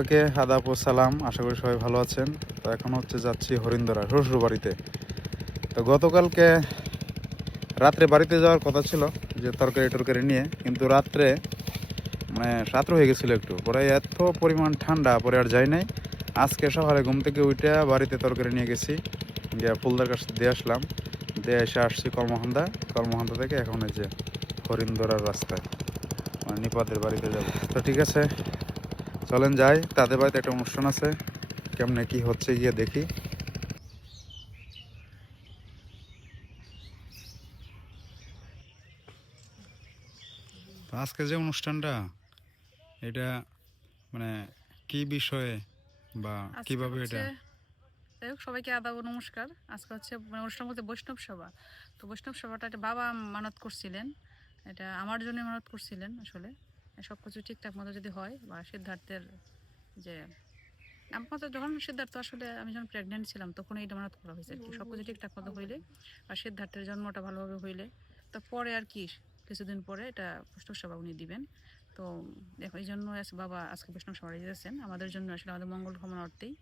সবাইকে আদাব ও সালাম। আশা করি সবাই ভালো আছেন। তো এখন হচ্ছে যাচ্ছি হরিন্দরা শ্বশুর বাড়িতে। তো গতকালকে রাত্রে বাড়িতে যাওয়ার কথা ছিল যে তরকারি টরকারি নিয়ে, কিন্তু রাত্রে মানে রাত্র হয়ে গেছিল একটু। পরে এত পরিমাণ ঠান্ডা, পরে আর যাই নাই। আজকে সকালে ঘুম থেকে উঠে বাড়িতে তরকারি নিয়ে গেছি। গিয়ে ফুলদার কাছে দিয়ে আসলাম। দিয়ে এসে আসছি কর্মহন্দা। কর্মহন্দা থেকে এখন এই যে হরিন্দরার রাস্তায়। মানে নিপাদের বাড়িতে যাব। তো ঠিক আছে চলেন যাই তাদের বাড়িতে একটা অনুষ্ঠান আছে। কেমনে কি হচ্ছে গিয়ে দেখি। আজকে যে অনুষ্ঠানটা এটা মানে কি বিষয়ে বা কীভাবে এটা? যাই হোক সবাইকে আদাব নমস্কার। আজকে হচ্ছে মানে অনুষ্ঠান বলতে বৈষ্ণব সভা। তো বৈষ্ণব সভাটা একটা বাবা মানত করছিলেন। এটা আমার জন্য মানত করছিলেন আসলে। সব কিছু ঠিকঠাক মতো যদি হয় বা সিদ্ধার্থের যে আমাদের যখন সিদ্ধার্থ আসলে আমি যখন প্রেগনেন্ট ছিলাম তখন এইটা মানত করা হয়েছে আর কি। সব কিছু ঠিকঠাক মতো হইলে আর সিদ্ধার্থের জন্মটা ভালোভাবে হইলে, তো পরে আর কি কিছুদিন পরে এটা সভা উনি দিবেন। তো দেখো, এই জন্য বাবা আজকে বৈষ্ণব সভা দিয়েছেন আমাদের জন্য আসলে আমাদের মঙ্গল কামনা অর্থেই।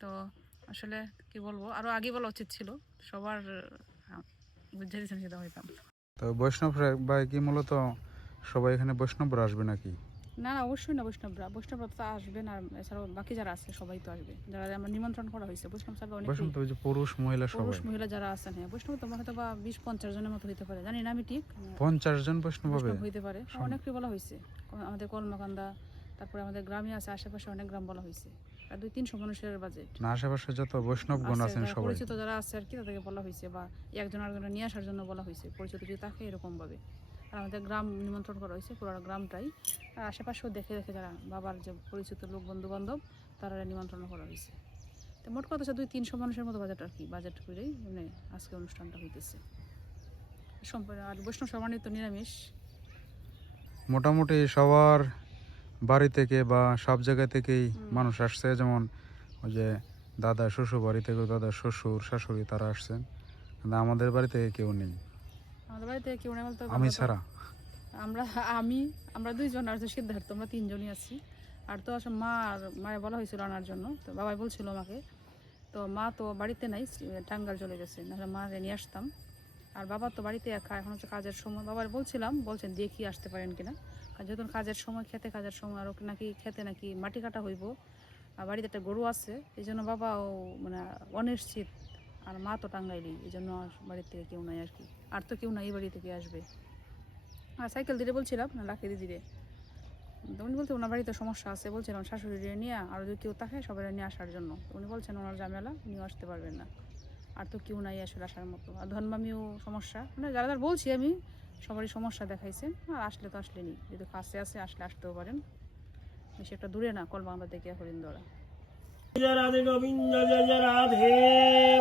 তো আসলে কি বলব, আরও আগে বলা উচিত ছিল, সবার বুঝে দিয়েছেন সেটা হইতাম তো বৈষ্ণব ভাই কি মূলত সবাই এখানে বৈষ্ণবরা আসবে নাকি? না না অবশ্যই না বৈষ্ণবরা। বৈষ্ণবরা তো আসবেন আর এছাড়াও বাকি যারা আছে সবাই তো আসবে। যারা আমরা নিমন্ত্রণ করা হয়েছে বৈষ্ণব সাহেব অনেক বৈষ্ণব তো যে পুরুষ মহিলা সবাই। পুরুষ মহিলা যারা আছেন হ্যাঁ বৈষ্ণব তো হয়তো বা বিশ পঞ্চাশ জনের মতো হইতে পারে। জানি না আমি ঠিক। পঞ্চাশ জন বৈষ্ণব হবে? বৈষ্ণব হইতে পারে। অনেকটাই বলা হয়েছে। আমাদের কলমাকান্দা তারপরে আমাদের গ্রামে আছে আশেপাশে অনেক গ্রাম বলা হয়েছে। আর দুই তিনশো মানুষের বাজেট না আশেপাশে যত বৈষ্ণবগণ আছে, আছেন যারা সবাই। পরিচিত যারা আছে আর কি তাদেরকে বলা হয়েছে বা একজন আরেকজন নিয়ে আসার জন্য বলা হয়েছে। পরিচিত যদি থাকে এরকম ভাবে। আর আমাদের গ্রাম নিমন্ত্রণ করা হয়েছে পুরো গ্রামটাই। আর আশেপাশেও দেখে দেখে যারা বাবার যে পরিচিত লোক বন্ধু বান্ধব তারা নিমন্ত্রণ করা হয়েছে। তো মোট কথা হচ্ছে দুই তিনশো মানুষের মতো বাজেট আর কি বাজেট করেই মানে আজকে অনুষ্ঠানটা হইতেছে। সম্পূর্ণ আর বৈষ্ণব সমানিত নিরামিষ। মোটামুটি সবার বাড়ি থেকে বা সব জায়গা থেকেই মানুষ আসছে যেমন ওই যে দাদা শ্বশুর বাড়ি থেকে দাদা শ্বশুর শাশুড়ি তারা আসছেন। কিন্তু আমাদের বাড়ি থেকে কেউ নেই। আমাদের বাড়িতে কেউ নেই বলতে আমি আমরা ছাড়া। আমরা আমি আমরা দুইজন আর সিদ্ধার্থ আমরা তিনজনই আছি। আর তো আসলে মা আর মায়ের বলা হয়েছিল আনার জন্য। তো বাবাই বলছিল আমাকে তো মা তো বাড়িতে নাই টাঙ্গাল চলে গেছে। নাহলে মা নিয়ে আসতাম। আর বাবা তো বাড়িতে একা এখন হচ্ছে কাজের সময়। বাবার বলছিলাম বলছেন দেখি আসতে পারেন কিনা। আর যেহেতু কাজের সময় খেতে কাজের সময় আরও নাকি খেতে নাকি মাটি কাটা হইব। আর বাড়িতে একটা গরু আছে এই জন্য বাবাও মানে অনিশ্চিত। আর মা তো টাঙ্গাইলি এই জন্য বাড়ির থেকে কেউ নাই আর কি। আর তো কেউ নাই এই বাড়ি থেকে আসবে। আর সাইকেল দিতে বলছিলাম, না লাখি দিদিরে উনি বলতে ওনার বাড়িতে সমস্যা আছে। বলছিলাম, শাশুড়ি নিয়ে, আর যদি কেউ থাকে, সবাই নিয়ে আসার জন্য। উনি বলছেন, ওনার ঝামেলা, উনিও আসতে পারবেন না। আর তো কেউ নাই আসলে আসার মতো। আর ধনমামিও সমস্যা। মানে যারা যারা বলছি আমি, সবারই সমস্যা দেখাইছেন। আর আসলে তো আসলেনি। যদি কাছে আসে, আসলে আসতেও পারেন। বেশি একটা দূরে না কলবাংলা থেকে হরিন্দরা রাধে গোবিন্দ জয় জয় রাধে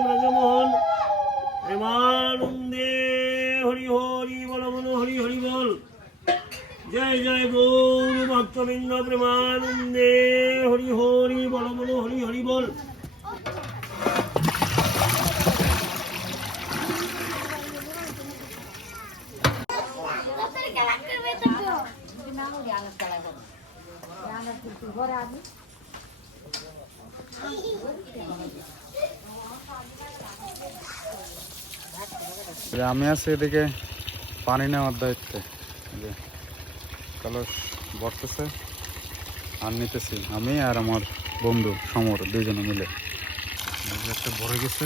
ব্রজমোহন প্রেমানন্দে হরি হরি বল বল হরি হরি বল জয় জয় গৌর ভক্তবৃন্দ প্রেমানন্দে হরি হরি বল বল হরি হরি বল যে আমি আছি এদিকে পানি নেওয়ার দায়িত্বে। যে কলস বর্তেছে আর নিতেছি আমি আর আমার বন্ধু সমর, দুইজনে মিলে। একটা ভরে গেছে।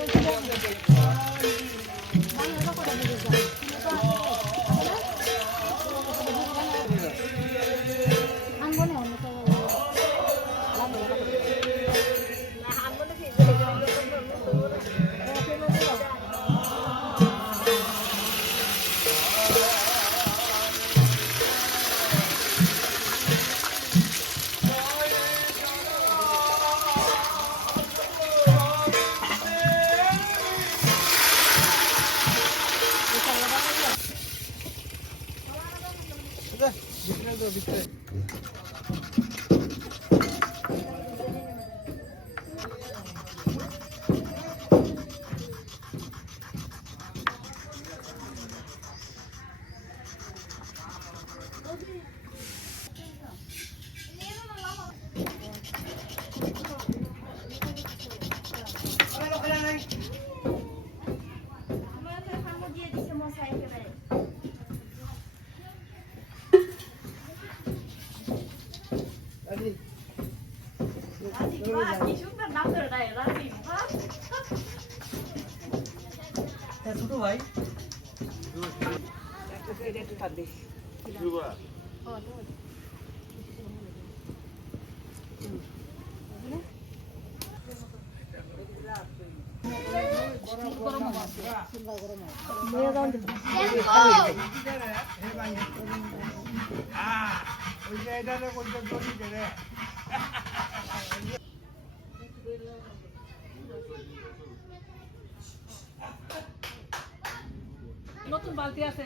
নতুন বালতি আছে।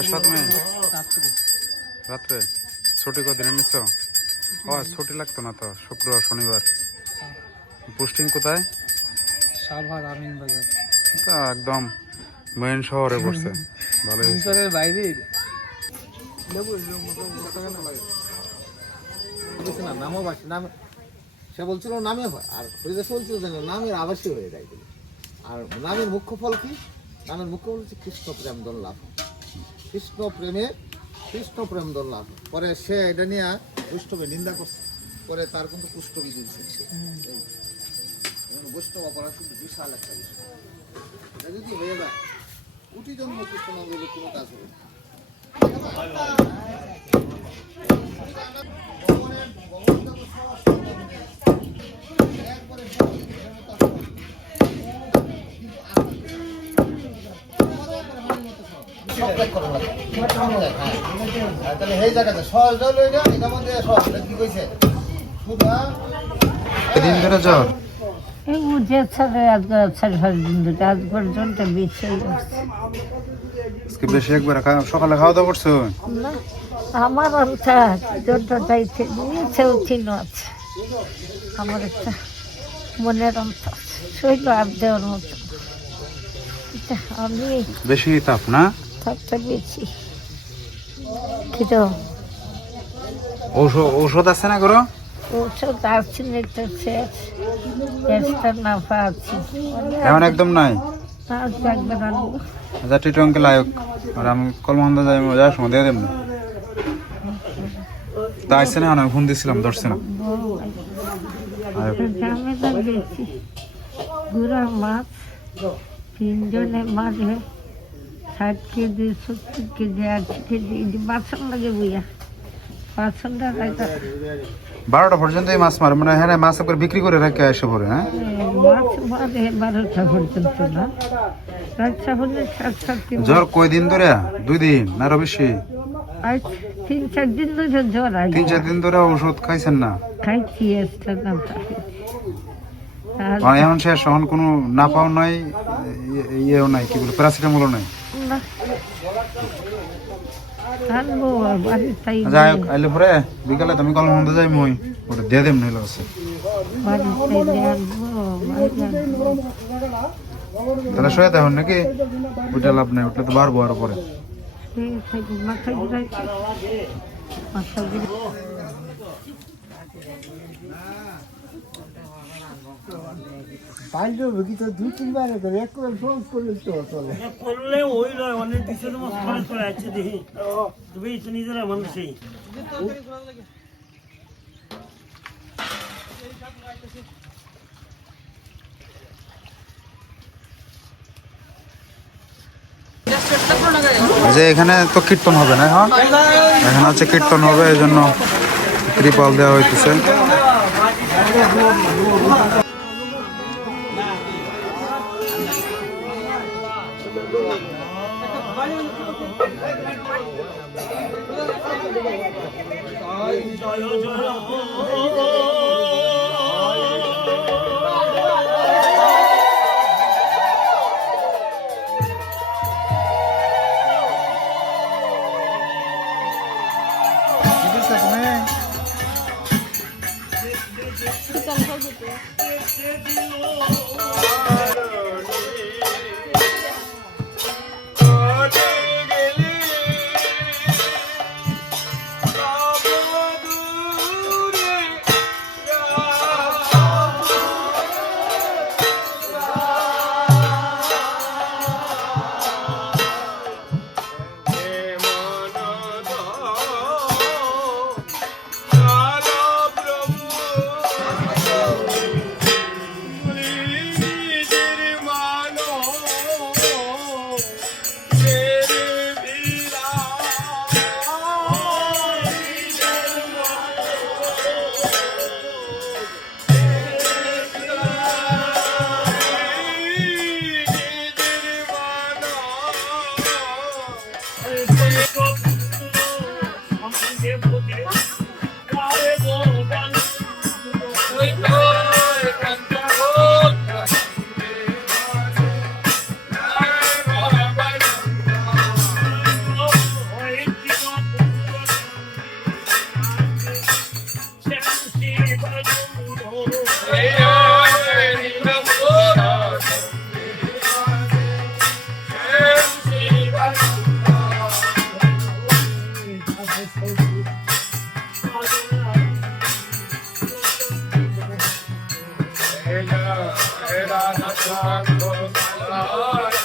আসলা তুমি রাত্রে। ছুটি কদিন নিছ? ও ছুটি লাগতো না তো শুক্রবার শনিবার। পোস্টিং কোথায়? সাভার আমিন বাজার। তা একদম মেইন শহরে পড়ছে। ভালোই হয়েছে। বাইরে। না নামও বাসি নাম সে বলছিল নামে হয় আর হরিদাস বলছিল যে নামের আবাসী হয়ে যায় আর নামের মুখ্য ফল কি? নামের মুখ্য ফল হচ্ছে কৃষ্ণ প্রেম দল লাভ কৃষ্ণ প্রেমে কৃষ্ণ প্রেম লাভ পরে সে এটা নিয়ে বৈষ্ণবে নিন্দা করছে। পরে তার কিন্তু পুষ্টবি দিয়েছে। বৈষ্ণব অপরাধ কিন্তু বিশাল একটা বিষয়। এটা যদি হয়ে যায়, কোটি জন্ম কৃষ্ণ না বলে কোনো কাজ হবে না। তাহলে সেই জায়গাতে সহজ হলো এটা এটার মধ্যে সহজ কি কইছে সুধা কদিন ধরে জ্বর? এই উঠে ছাড়ে আজকে সাড়ে সাড়ে দিন ধরে আজ পর্যন্ত বেঁচে আজকে বেশি একবার সকালে খাওয়া দাওয়া করছ? আমার একটা যত চাইছে আছে। আমার একটা মনের শৈল আর দেওয়ার মতো। আমি বেশি তাপ না? থাকতে বেশি কিন্তু ঔষধ আছে না করো ওষুধ আছে একটা শেষ শেষটা না পাচ্ছি এমন একদম নাই? আচ্ছা টিটু অঙ্কেল আয়ক। আর আমি কলমন্দ যাই যাওয়ার সময় দিয়ে দেব। না তা আসছে না আমি ফোন দিছিলাম ধরছে না। তো মাছ তিনজনে মাঝে ষাট কেজি সত্তর কেজি আশি কেজি এই যে বাসন লাগে বুইয়া। বাসনটা রাখা বারোটা পর্যন্ত এই মাছ মারে মানে হ্যাঁ মাছ একবার বিক্রি করে রাখে এসে পড়ে হ্যাঁ? মাছ মারে বারোটা পর্যন্ত না। রাতটা হলে সাত সাতটি জ্বর কয়দিন ধরে? দুই দিন না আরও বেশি? তিন চার দিন ধরে জ্বর আগে তিন চার দিন ধরে ওষুধ খাইছেন না? খাইছি একটা না এখন শেষ এখন কোনো না পাও নাই ইয়ে- ইয়েও নাই কি বলে প্যারাসিটামলও নাই? যাই হোক আইলে পরে বিকালে তুমি কলমন্দ যাই মই ওটা দিয়ে দেব নিল আছে। তাহলে শুয়ে দেখুন নাকি? ওইটা লাভ নাই ওটা তো বাড়বো আরও পরে। সেই থেকে মাথা ঘুরাইছে মাথা ঘুরে পাঁচ কি তো দুই তিনবার করে এক করে ফোন করে তো চলে করলে ওই নয় অনেক কিছু তোমার খরচ করে আছে দেখি। তুমি তো নিজেরা মানুষই। যে এখানে তো কীর্তন হবে না এখন? এখানে হচ্ছে কীর্তন হবে এই জন্য ত্রিপাল দেওয়া হইতেছে। 아, 사이다 여자 Itu. Thank you.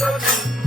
I'm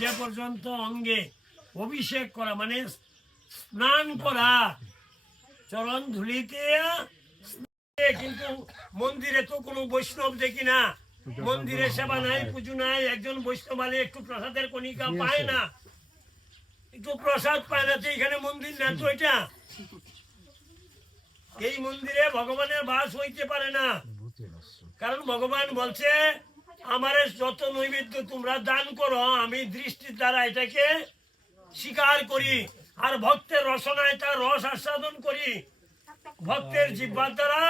যে পর্যন্ত অঙ্গে অভিষেক করা মানে স্নান করা। চরণ ধুলিতে কিন্তু মন্দিরে তো কোনো বৈষ্ণব দেখি না। মন্দিরে সেবা নাই পুজো নাই একজন বৈষ্ণব আলে একটু প্রসাদের কণিকা পায় না। একটু প্রসাদ পায় না তো এখানে মন্দির না তো এটা? এই মন্দিরে ভগবানের বাস হইতে পারে না। কারণ ভগবান বলছে আমার যত নৈবেদ্য তোমরা দান করো আমি দৃষ্টির দ্বারা এটাকে স্বীকার করি আর ভক্তের রসনায় তার রস আস্বাদন করি। ভক্তের জিব্বার দ্বারা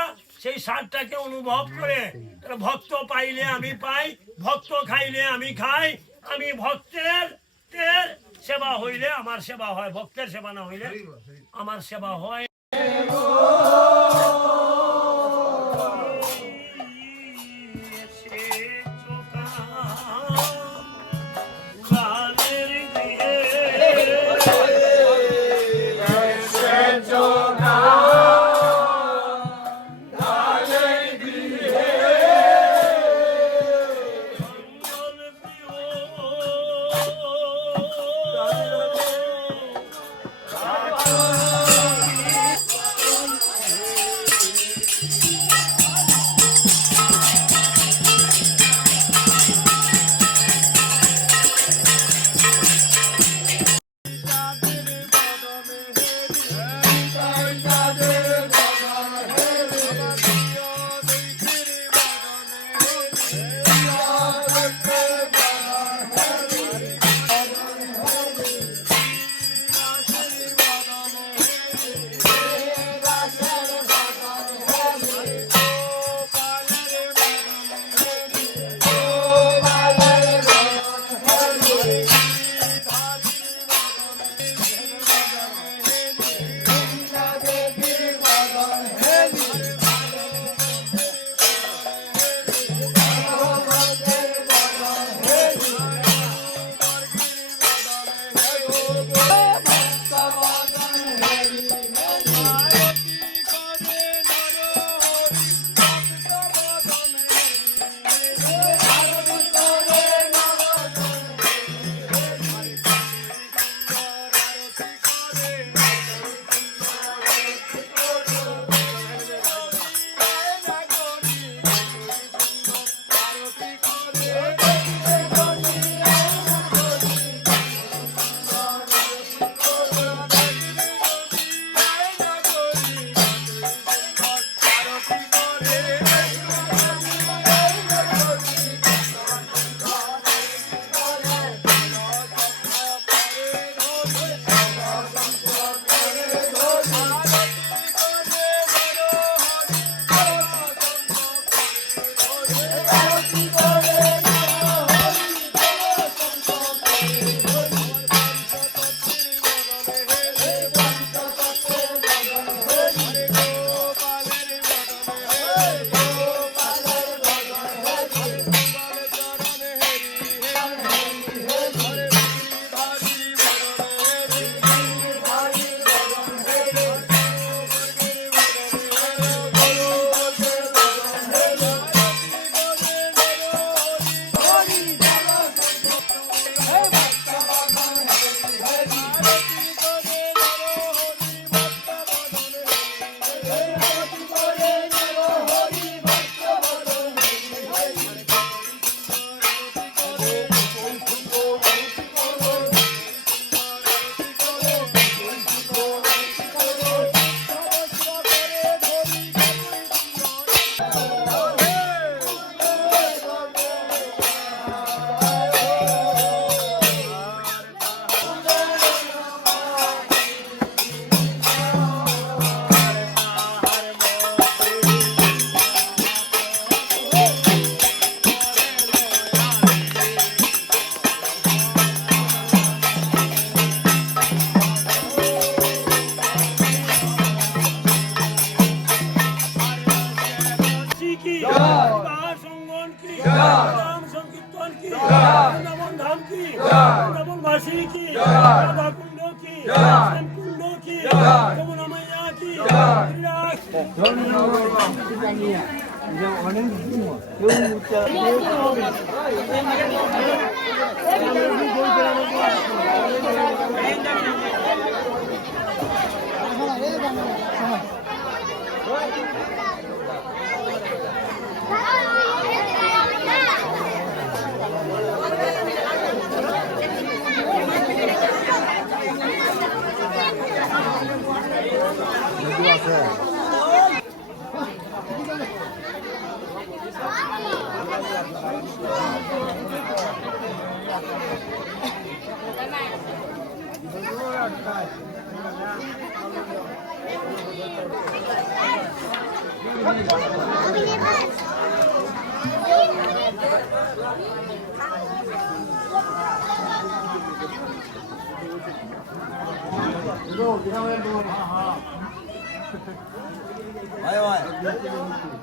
সেই স্বাদটাকে অনুভব করে। ভক্ত পাইলে আমি পাই ভক্ত খাইলে আমি খাই। আমি ভক্তের তের সেবা হইলে আমার সেবা হয় ভক্তের সেবা না হইলে আমার সেবা হয়। 你看外面多好啊！喂喂。